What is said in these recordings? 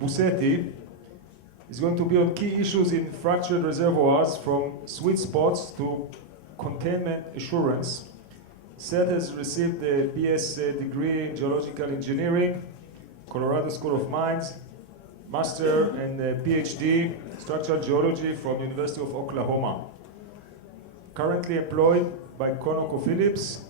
Busetti is going to be on key issues in fractured reservoirs from sweet spots to containment assurance. Seth has received a BS degree in geological engineering, Colorado School of Mines, master and PhD structural geology from University of Oklahoma. Currently employed by ConocoPhillips,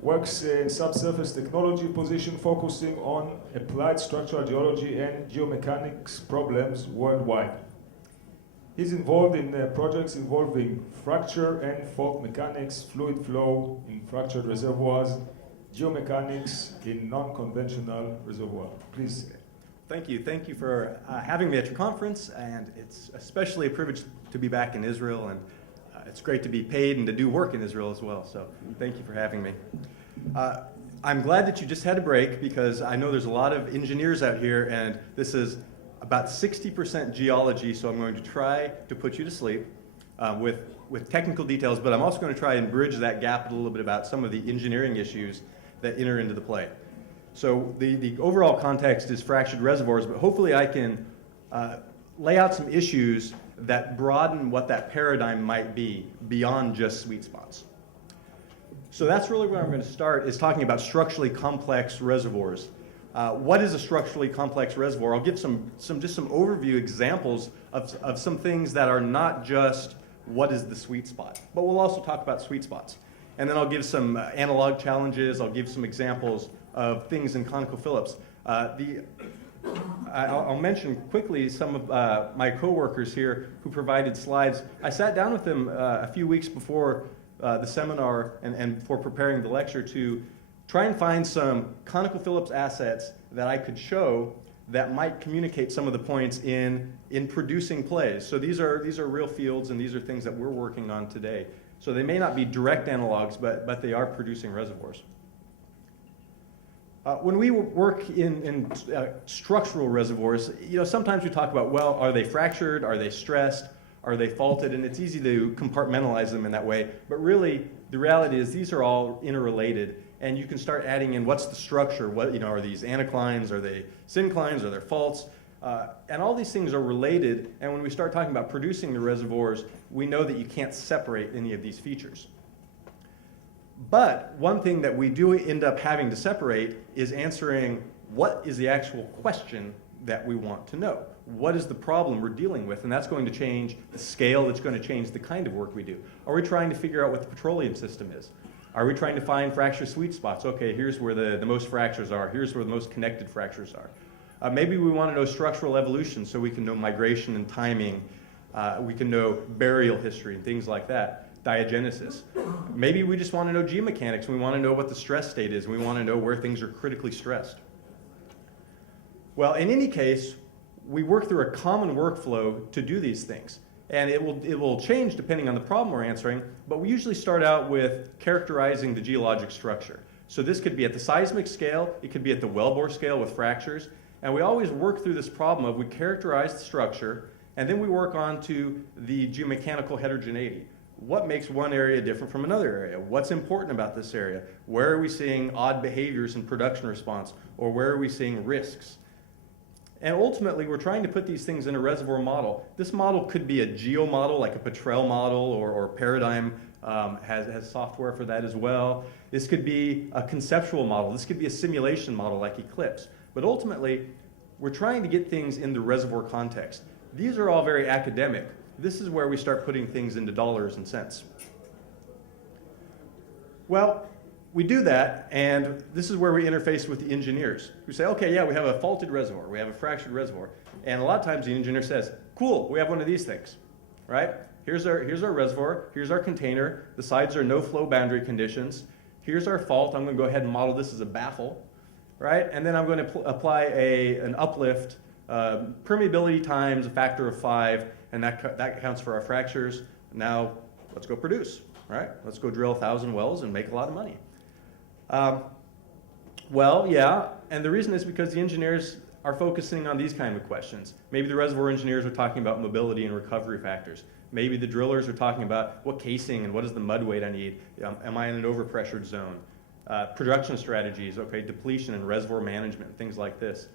works in subsurface technology position focusing on applied structural geology and geomechanics problems worldwide. He's involved in projects involving fracture and fault mechanics, fluid flow in fractured reservoirs, geomechanics in non-conventional reservoir. Please. Thank you. Thank you for having me at your conference, and it's especially a privilege to be back in Israel, and it's great to be paid and to do work in Israel as well, so thank you for having me. I'm glad that you just had a break because I know there's a lot of engineers out here, and this is about 60% geology, so I'm going to try to put you to sleep with technical details, but I'm also going to try and bridge that gap a little bit about some of the engineering issues that enter into the play. So the overall context is fractured reservoirs, but hopefully I can lay out some issues that broaden what that paradigm might be beyond just sweet spots. So that's really where I'm going to start, is talking about structurally complex reservoirs. What is a structurally complex reservoir? I'll give some overview examples of some things that are not just what is the sweet spot, but we'll also talk about sweet spots. And then I'll give some analog challenges. I'll give some examples of things in ConocoPhillips. I'll mention quickly some of my coworkers here who provided slides. I sat down with them a few weeks before the seminar and for preparing the lecture to try and find some ConocoPhillips assets that I could show that might communicate some of the points in producing plays. So these are real fields, and these are things that we're working on today. So they may not be direct analogs, but they are producing reservoirs. When we work in structural reservoirs, sometimes we talk about, well, are they fractured? Are they stressed? Are they faulted? And it's easy to compartmentalize them in that way. But really, the reality is these are all interrelated. And you can start adding in what's the structure. What, are these anticlines? Are they synclines? Are there faults? And all these things are related. And when we start talking about producing the reservoirs, we know that you can't separate any of these features. But one thing that we do end up having to separate is answering what is the actual question that we want to know. What is the problem we're dealing with? And that's going to change the scale. It's going to change the kind of work we do. Are we trying to figure out what the petroleum system is? Are we trying to find fracture sweet spots? Okay, here's where the most fractures are. Here's where the most connected fractures are. Maybe we want to know structural evolution so we can know migration and timing. We can know burial history and things like that. Diagenesis. Maybe we just want to know geomechanics. We want to know what the stress state is. We want to know where things are critically stressed. Well, in any case, we work through a common workflow to do these things. And it will change depending on the problem we're answering, but we usually start out with characterizing the geologic structure. So this could be at the seismic scale, it could be at the wellbore scale with fractures, and we always work through this problem of we characterize the structure, and then we work on to the geomechanical heterogeneity. What makes one area different from another area? What's important about this area? Where are we seeing odd behaviors in production response? Or where are we seeing risks? And ultimately, we're trying to put these things in a reservoir model. This model could be a geo model, like a Petrel model, or Paradigm has software for that as well. This could be a conceptual model. This could be a simulation model like Eclipse. But ultimately, we're trying to get things in the reservoir context. These are all very academic. This is where we start putting things into dollars and cents. Well, we do that, and this is where we interface with the engineers who say, okay, yeah, we have a faulted reservoir, we have a fractured reservoir, and a lot of times the engineer says, cool, we have one of these things, right? Here's our reservoir, here's our container, the sides are no flow boundary conditions, here's our fault, I'm going to go ahead and model this as a baffle, right? And then I'm going to apply an uplift, permeability times a factor of 5, and that accounts for our fractures. Now, let's go produce, right? Let's go drill 1,000 wells and make a lot of money. Well, yeah, and the reason is because the engineers are focusing on these kind of questions. Maybe the reservoir engineers are talking about mobility and recovery factors. Maybe the drillers are talking about what casing and what is the mud weight I need. Am I in an overpressured zone? Production strategies, okay, depletion and reservoir management, things like this.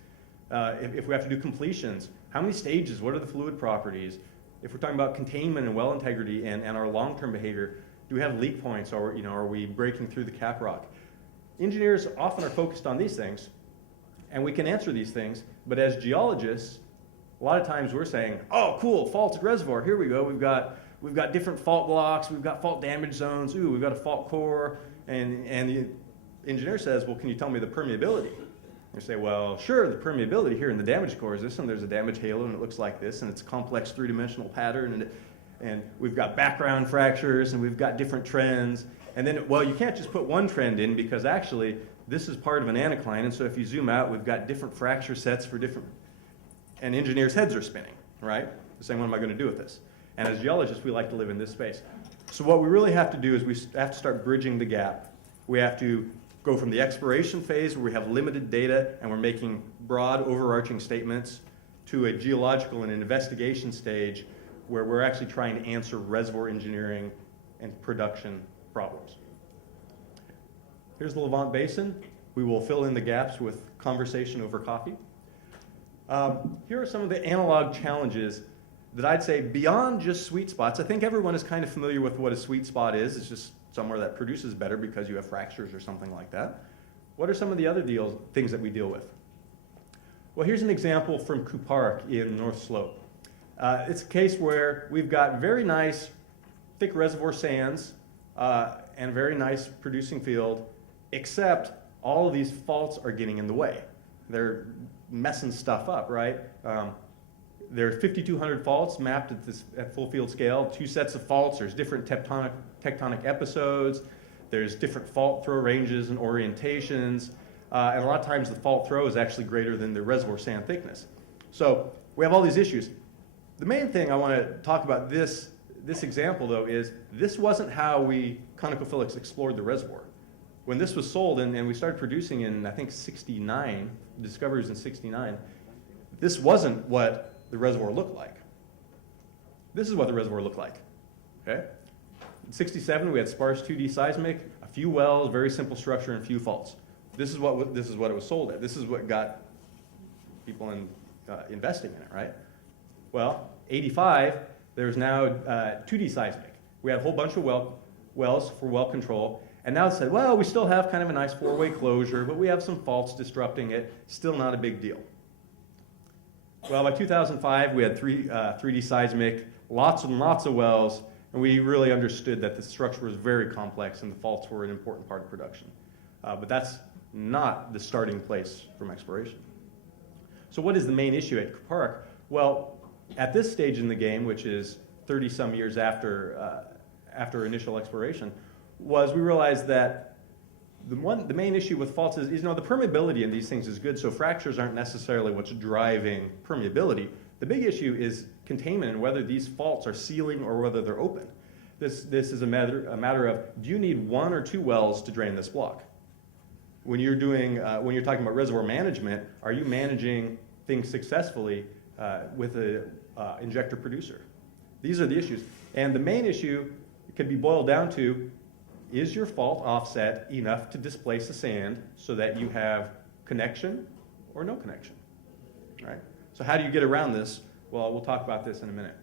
If we have to do completions, how many stages, what are the fluid properties? If we're talking about containment and well integrity and our long-term behavior, do we have leak points, or are we breaking through the cap rock? Engineers often are focused on these things, and we can answer these things, but as geologists, a lot of times we're saying, oh, cool, faulted reservoir, here we go, we've got different fault blocks, we've got fault damage zones, ooh, we've got a fault core, and the engineer says, well, can you tell me the permeability? You say, well, sure, the permeability here in the damage core is this, and there's a damage halo, and it looks like this, and it's a complex three-dimensional pattern, and we've got background fractures, and we've got different trends, and then, well, you can't just put one trend in, because actually, this is part of an anticline, and so if you zoom out, we've got different fracture sets for different, and engineers' heads are spinning, right? They're saying, what am I going to do with this? And as geologists, we like to live in this space. So what we really have to do is we have to start bridging the gap. We have to go from the exploration phase, where we have limited data and we're making broad, overarching statements, to a geological and an investigation stage where we're actually trying to answer reservoir engineering and production problems. Here's the Levant Basin. We will fill in the gaps with conversation over coffee. Here are some of the analog challenges that I'd say beyond just sweet spots. I think everyone is kind of familiar with what a sweet spot is. It's just somewhere that produces better because you have fractures or something like that. What are some of the other things that we deal with? Well, here's an example from Kupark in North Slope. It's a case where we've got very nice thick reservoir sands and very nice producing field, except all of these faults are getting in the way. They're messing stuff up, right? There are 5,200 faults mapped at full field scale, 2 sets of faults. There's different tectonic episodes. There's different fault throw ranges and orientations. And a lot of times the fault throw is actually greater than the reservoir sand thickness. So we have all these issues. The main thing I want to talk about this example, though, is this wasn't how we, ConocoPhillips, explored the reservoir. When this was sold and we started producing in, I think, 69, discoveries in 69, this wasn't what the reservoir looked like. This is what the reservoir looked like, okay? In 67, we had sparse 2D seismic, a few wells, very simple structure, and a few faults. This is what it was sold at. This is what got people investing in it, right? Well, 85, there's now 2D seismic. We had a whole bunch of wells for well control, and now it said, well, we still have kind of a nice 4-way closure, but we have some faults disrupting it. Still not a big deal. Well, by 2005, we had 3D seismic, lots and lots of wells, and we really understood that the structure was very complex and the faults were an important part of production. But that's not the starting place from exploration. So what is the main issue at Kupark? Well, at this stage in the game, which is 30-some years after initial exploration, was we realized that the main issue with faults is the permeability in these things is good, so fractures aren't necessarily what's driving permeability. The big issue is containment and whether these faults are sealing or whether they're open. This is a matter of, do you need 1 or 2 wells to drain this block? When you're talking about reservoir management, are you managing things successfully with an injector producer? These are the issues. And the main issue can be boiled down to, is your fault offset enough to displace the sand so that you have connection or no connection? Right? So how do you get around this? Well, we'll talk about this in a minute.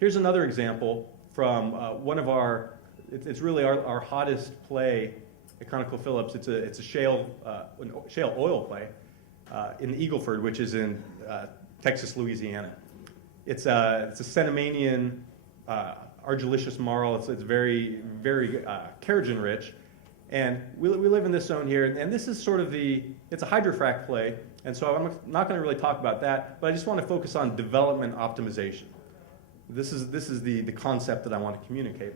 Here's another example from one of it's really our hottest play at ConocoPhillips. It's a shale oil play in the Eagle Ford, which is in Texas, Louisiana. It's a Cenomanian argillicious marl. It's very, very kerogen rich. And we live in this zone here, and this is sort of it's a hydrofrac play, and so I'm not going to really talk about that, but I just want to focus on development optimization. This is the concept that I want to communicate,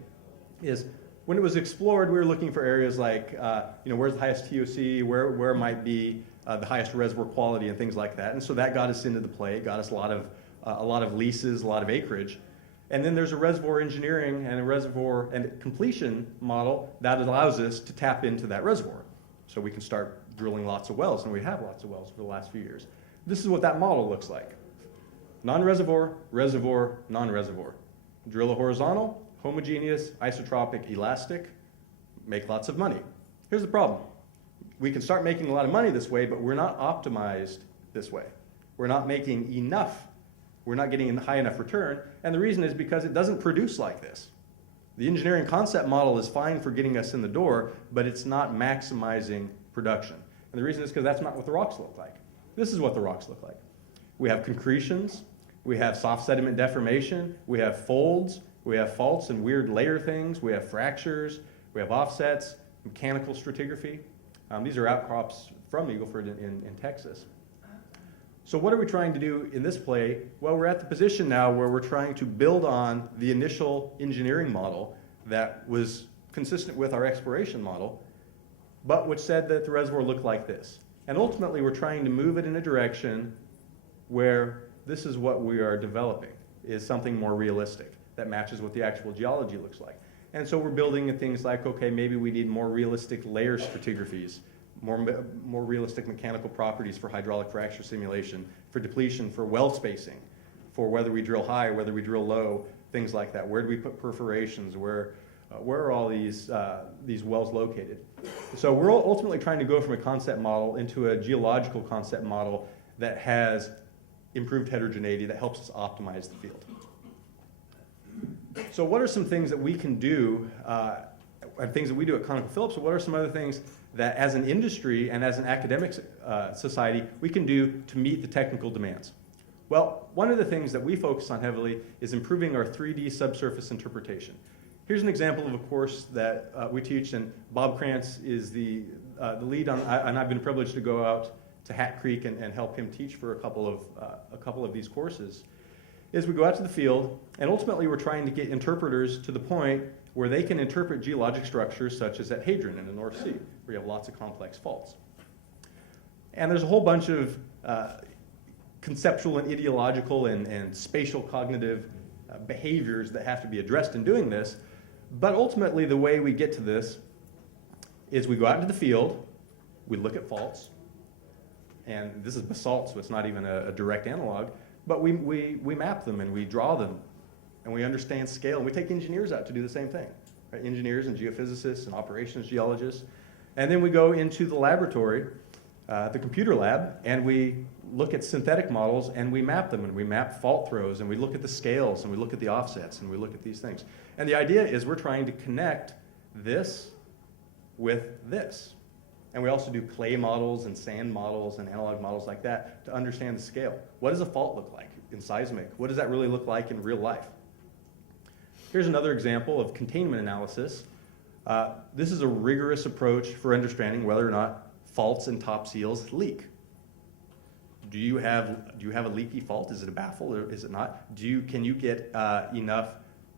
is when it was explored, we were looking for areas like, where's the highest TOC, where might be the highest reservoir quality and things like that, and so that got us into the play. It got us a lot of leases, a lot of acreage. And then there's a reservoir engineering and a reservoir and completion model that allows us to tap into that reservoir. So we can start drilling lots of wells, and we have lots of wells for the last few years. This is what that model looks like. Non-reservoir, reservoir, non-reservoir. Drill a horizontal, homogeneous, isotropic, elastic, make lots of money. Here's the problem. We can start making a lot of money this way, but we're not optimized this way. We're not making enough. We're not getting a high enough return. And the reason is because it doesn't produce like this. The engineering concept model is fine for getting us in the door, but it's not maximizing production. And the reason is because that's not what the rocks look like. This is what the rocks look like. We have concretions, we have soft sediment deformation, we have folds, we have faults and weird layer things, we have fractures, we have offsets, mechanical stratigraphy. These are outcrops from Eagle Ford in Texas. So what are we trying to do in this play? Well, we're at the position now where we're trying to build on the initial engineering model that was consistent with our exploration model, but which said that the reservoir looked like this. And ultimately, we're trying to move it in a direction where this is what we are developing, is something more realistic that matches what the actual geology looks like. And so we're building in things like, okay, maybe we need more realistic layer stratigraphies, more realistic mechanical properties for hydraulic fracture simulation, for depletion, for well spacing, for whether we drill high or whether we drill low, things like that. Where do we put perforations? Where are all these wells located? So we're ultimately trying to go from a concept model into a geological concept model that has improved heterogeneity that helps us optimize the field. So what are some things that we can do, and things that we do at ConocoPhillips, but what are some other things that as an industry and as an academic society we can do to meet the technical demands? Well, one of the things that we focus on heavily is improving our 3D subsurface interpretation. Here's an example of a course that we teach, and Bob Krantz is the lead on, and I've been privileged to go out to Hat Creek and help him teach for a couple of these courses. Is we go out to the field, and ultimately we're trying to get interpreters to the point where they can interpret geologic structures such as at Hadrian in the North Sea, where you have lots of complex faults. And there's a whole bunch of conceptual and ideological and spatial cognitive behaviors that have to be addressed in doing this. But ultimately, the way we get to this is we go out into the field, we look at faults, and this is basalt, so it's not even a direct analog, but we map them and we draw them, and we understand scale, and we take engineers out to do the same thing, right? Engineers and geophysicists and operations geologists. And then we go into the laboratory, the computer lab, and we look at synthetic models and we map them, and we map fault throws, and we look at the scales, and we look at the offsets, and we look at these things. And the idea is we're trying to connect this with this. And we also do clay models and sand models and analog models like that to understand the scale. What does a fault look like in seismic? What does that really look like in real life? Here's another example of containment analysis. This is a rigorous approach for understanding whether or not faults and top seals leak. Do you have a leaky fault? Is it a baffle or is it not? Can you get enough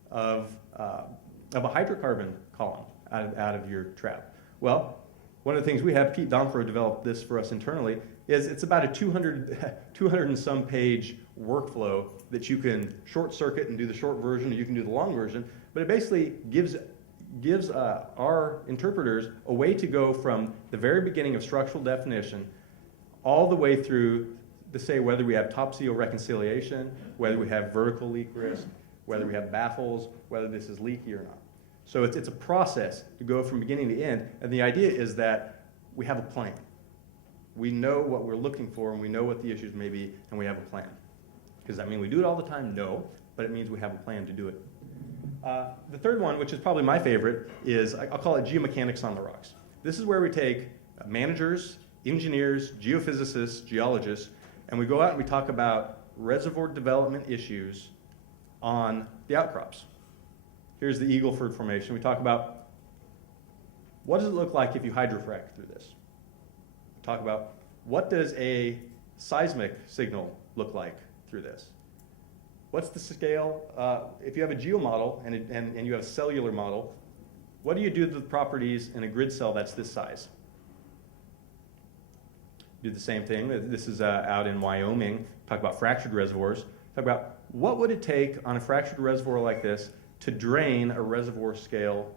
of a hydrocarbon column out of your trap? Well, one of the things we have, Pete Domfro developed this for us internally, is it's about a 200 and some page workflow that you can short circuit and do the short version, or you can do the long version, but it basically gives our interpreters a way to go from the very beginning of structural definition all the way through to say whether we have top seal reconciliation, whether we have vertical leak risk, whether we have baffles, whether this is leaky or not. So it's a process to go from beginning to end, and the idea is that we have a plan. We know what we're looking for, and we know what the issues may be, and we have a plan. Does that mean we do it all the time? No, but it means we have a plan to do it. The third one, which is probably my favorite, is I'll call it geomechanics on the rocks. This is where we take managers, engineers, geophysicists, geologists, and we go out and we talk about reservoir development issues on the outcrops. Here's the Eagle Ford Formation. We talk about what does it look like if you hydrofrac through this. We talk about what does a seismic signal look like through this. What's the scale? If you have a geomodel and you have a cellular model, what do you do to the properties in a grid cell that's this size? Do the same thing. This is out in Wyoming. Talk about fractured reservoirs. Talk about what would it take on a fractured reservoir like this to drain a reservoir scale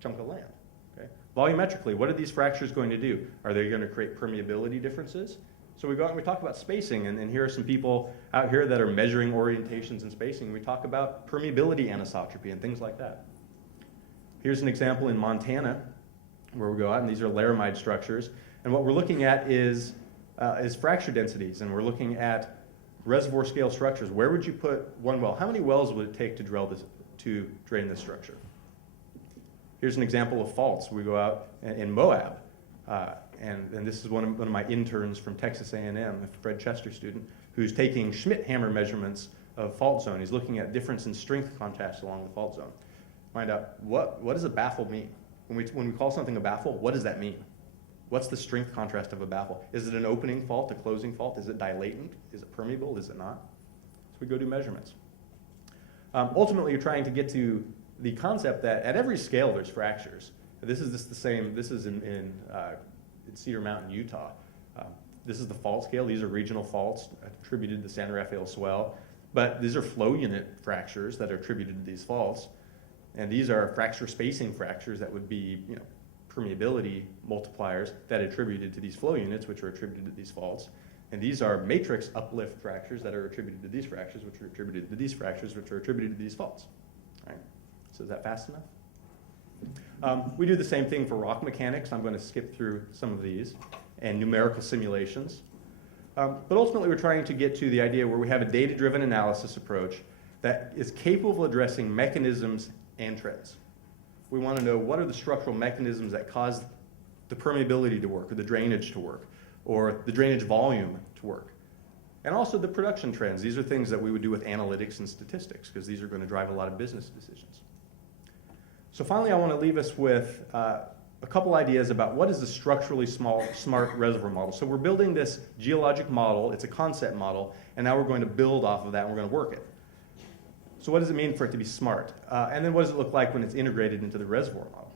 chunk of land. Okay? Volumetrically, what are these fractures going to do? Are they going to create permeability differences? So we go out and we talk about spacing, and here are some people out here that are measuring orientations and spacing. We talk about permeability anisotropy and things like that. Here's an example in Montana where we go out, and these are laramide structures. And what we're looking at is is fracture densities, and we're looking at reservoir scale structures. Where would you put one well? How many wells would it take to drain this structure? Here's an example of faults. We go out in Moab, and this is one of my interns from Texas A&M, a Fred Chester student, who's taking Schmidt hammer measurements of fault zone. He's looking at difference in strength contrast along the fault zone. Find out what does a baffle mean? When we call something a baffle, what does that mean? What's the strength contrast of a baffle? Is it an opening fault, a closing fault? Is it dilatant? Is it permeable? Is it not? So we go do measurements. Ultimately, you're trying to get to the concept that at every scale there's fractures. This is just the same. This is in Cedar Mountain, Utah. This is the fault scale. These are regional faults attributed to the San Rafael Swell. But these are flow unit fractures that are attributed to these faults. And these are fracture spacing fractures that would be, permeability multipliers that are attributed to these flow units, which are attributed to these faults. And these are matrix uplift fractures that are attributed to these fractures, which are attributed to these fractures, which are attributed to these faults. All right. So is that fast enough? We do the same thing for rock mechanics. I'm going to skip through some of these, and numerical simulations. But ultimately, we're trying to get to the idea where we have a data-driven analysis approach that is capable of addressing mechanisms and trends. We want to know what are the structural mechanisms that cause the permeability to work, or the drainage to work, or the drainage volume to work. And also the production trends. These are things that we would do with analytics and statistics, because these are going to drive a lot of business decisions. So finally, I want to leave us with a couple ideas about what is the structurally smart reservoir model. So we're building this geologic model. It's a concept model, and now we're going to build off of that, and we're going to work it. So what does it mean for it to be smart? And then what does it look like when it's integrated into the reservoir model?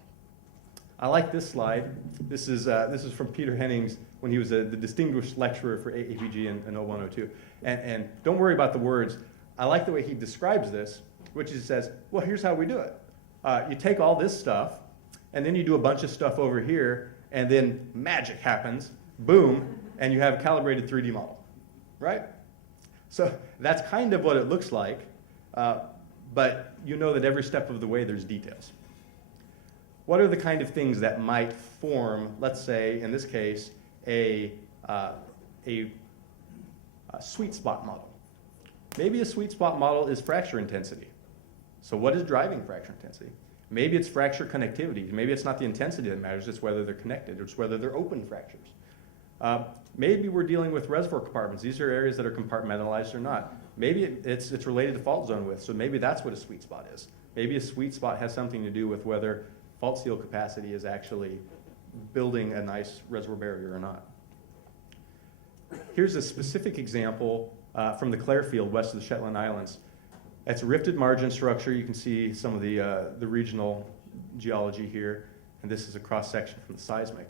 I like this slide. This is from Peter Hennings when he was the distinguished lecturer for AAPG in 0102. And don't worry about the words. I like the way he describes this, which is says, well, here's how we do it. You take all this stuff, and then you do a bunch of stuff over here, and then magic happens, boom, and you have a calibrated 3D model, right? So that's kind of what it looks like. But you know that every step of the way there's details. What are the kind of things that might form, let's say, in this case, a sweet spot model? Maybe a sweet spot model is fracture intensity. So what is driving fracture intensity? Maybe it's fracture connectivity. Maybe it's not the intensity that matters, it's whether they're connected, or it's whether they're open fractures. Maybe we're dealing with reservoir compartments. These are areas that are compartmentalized or not. Maybe it's related to fault zone width, so maybe that's what a sweet spot is. Maybe a sweet spot has something to do with whether fault seal capacity is actually building a nice reservoir barrier or not. Here's a specific example from the Clare Field west of the Shetland Islands. It's a rifted margin structure. You can see some of the regional geology here, and this is a cross-section from the seismic.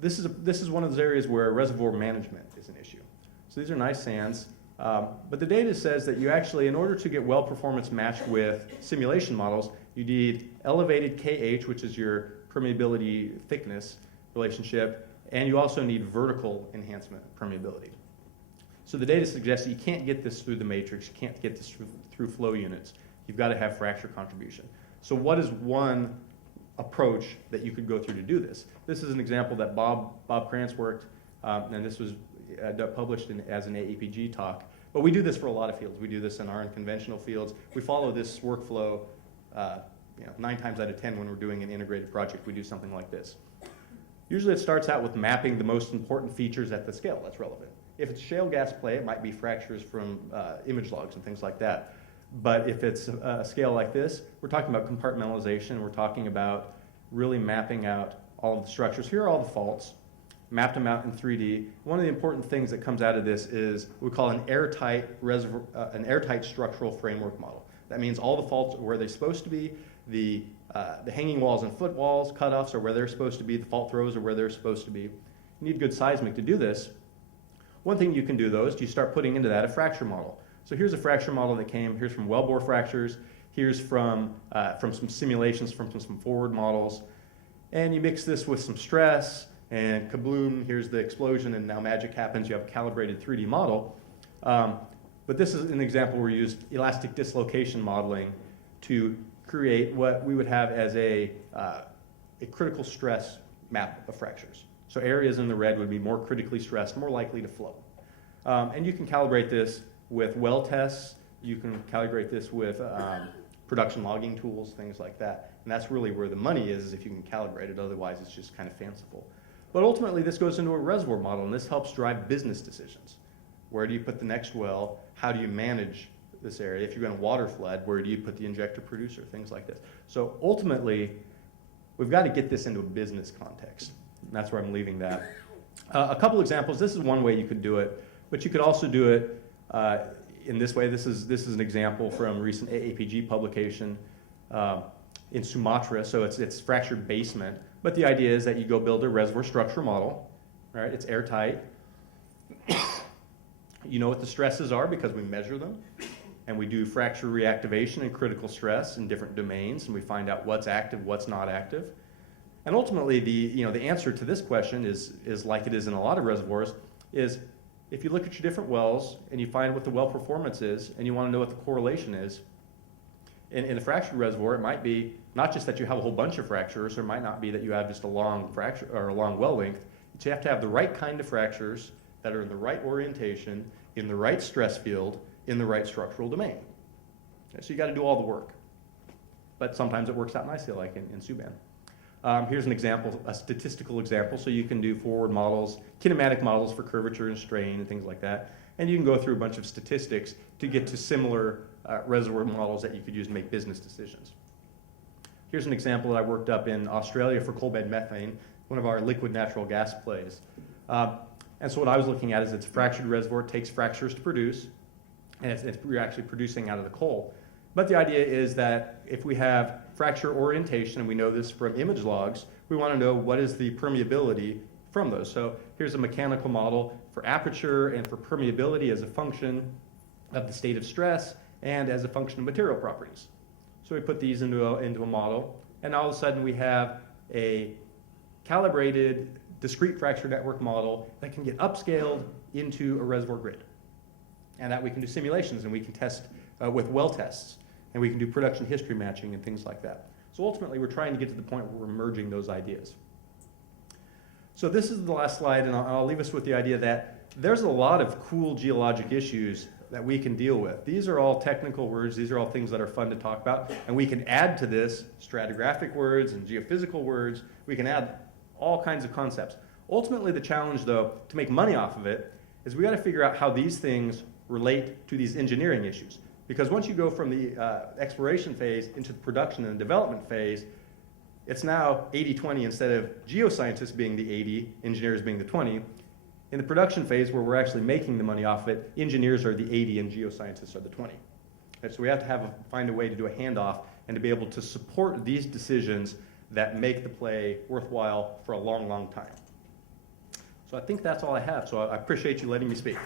This is one of those areas where reservoir management is an issue. So these are nice sands. But the data says that you actually, in order to get well performance matched with simulation models, you need elevated KH, which is your permeability thickness relationship, and you also need vertical enhancement permeability. So the data suggests that you can't get this through the matrix, you can't get this through flow units. You've got to have fracture contribution. So what is one approach that you could go through to do this? This is an example that Bob Krantz worked, and this was published as an AAPG talk. But we do this for a lot of fields. We do this in our unconventional fields. We follow this workflow 9 times out of 10 when we're doing an integrated project. We do something like this. Usually it starts out with mapping the most important features at the scale that's relevant. If it's shale gas play, it might be fractures from image logs and things like that. But if it's a scale like this, we're talking about compartmentalization. We're talking about really mapping out all of the structures. Here are all the faults. Mapped them out in 3D. One of the important things that comes out of this is what we call an airtight structural framework model. That means all the faults are where they're supposed to be. The hanging walls and foot walls, cutoffs are where they're supposed to be. The fault throws are where they're supposed to be. You need good seismic to do this. One thing you can do, though, is you start putting into that a fracture model. So here's a fracture model that came. Here's from wellbore fractures. Here's from some simulations from some forward models. And you mix this with some stress, and kabloom, here's the explosion, and now magic happens. You have a calibrated 3D model. But this is an example where we used elastic dislocation modeling to create what we would have as a critical stress map of fractures. So areas in the red would be more critically stressed, more likely to flow. And you can calibrate this with well tests. You can calibrate this with production logging tools, things like that. And that's really where the money is if you can calibrate it. Otherwise, it's just kind of fanciful. But ultimately, this goes into a reservoir model, and this helps drive business decisions. Where do you put the next well? How do you manage this area? If you're going to water flood, where do you put the injector producer? Things like this. So ultimately, we've got to get this into a business context. And that's where I'm leaving that. A couple examples. This is one way you could do it, but you could also do it in this way. This is an example from a recent AAPG publication in Sumatra. So it's fractured basement. But the idea is that you go build a reservoir structure model. Right? It's airtight. You know what the stresses are because we measure them. And we do fracture reactivation and critical stress in different domains. And we find out what's active, what's not active. And ultimately, the answer to this question is like it is in a lot of reservoirs, is if you look at your different wells and you find what the well performance is and you want to know what the correlation is, in a fractured reservoir, it might be not just that you have a whole bunch of fractures, or it might not be that you have just a long fracture or a long well length, but you have to have the right kind of fractures that are in the right orientation, in the right stress field, in the right structural domain. Okay, so you got to do all the work. But sometimes it works out nicely, like in Suban. Here's an example, a statistical example. So you can do forward models, kinematic models for curvature and strain and things like that. And you can go through a bunch of statistics to get to similar reservoir models that you could use to make business decisions. Here's an example that I worked up in Australia for coal bed methane, one of our liquid natural gas plays. And so what I was looking at is it's a fractured reservoir. It takes fractures to produce, and you're actually producing out of the coal. But the idea is that if we have fracture orientation, and we know this from image logs, we want to know what is the permeability from those. So here's a mechanical model for aperture and for permeability as a function of the state of stress and as a function of material properties. So we put these into a model, and all of a sudden we have a calibrated discrete fracture network model that can get upscaled into a reservoir grid. And that we can do simulations, and we can test with well tests, and we can do production history matching and things like that. So ultimately, we're trying to get to the point where we're merging those ideas. So this is the last slide, and I'll leave us with the idea that there's a lot of cool geologic issues that we can deal with. These are all technical words. These are all things that are fun to talk about. And we can add to this stratigraphic words and geophysical words. We can add all kinds of concepts. Ultimately, the challenge, though, to make money off of it, is we got to figure out how these things relate to these engineering issues. Because once you go from the exploration phase into the production and development phase, it's now 80-20 instead of geoscientists being the 80, engineers being the 20. In the production phase, where we're actually making the money off of it, engineers are the 80 and geoscientists are the 20. Okay, so we have to find a way to do a handoff and to be able to support these decisions that make the play worthwhile for a long, long time. So I think that's all I have. So I appreciate you letting me speak.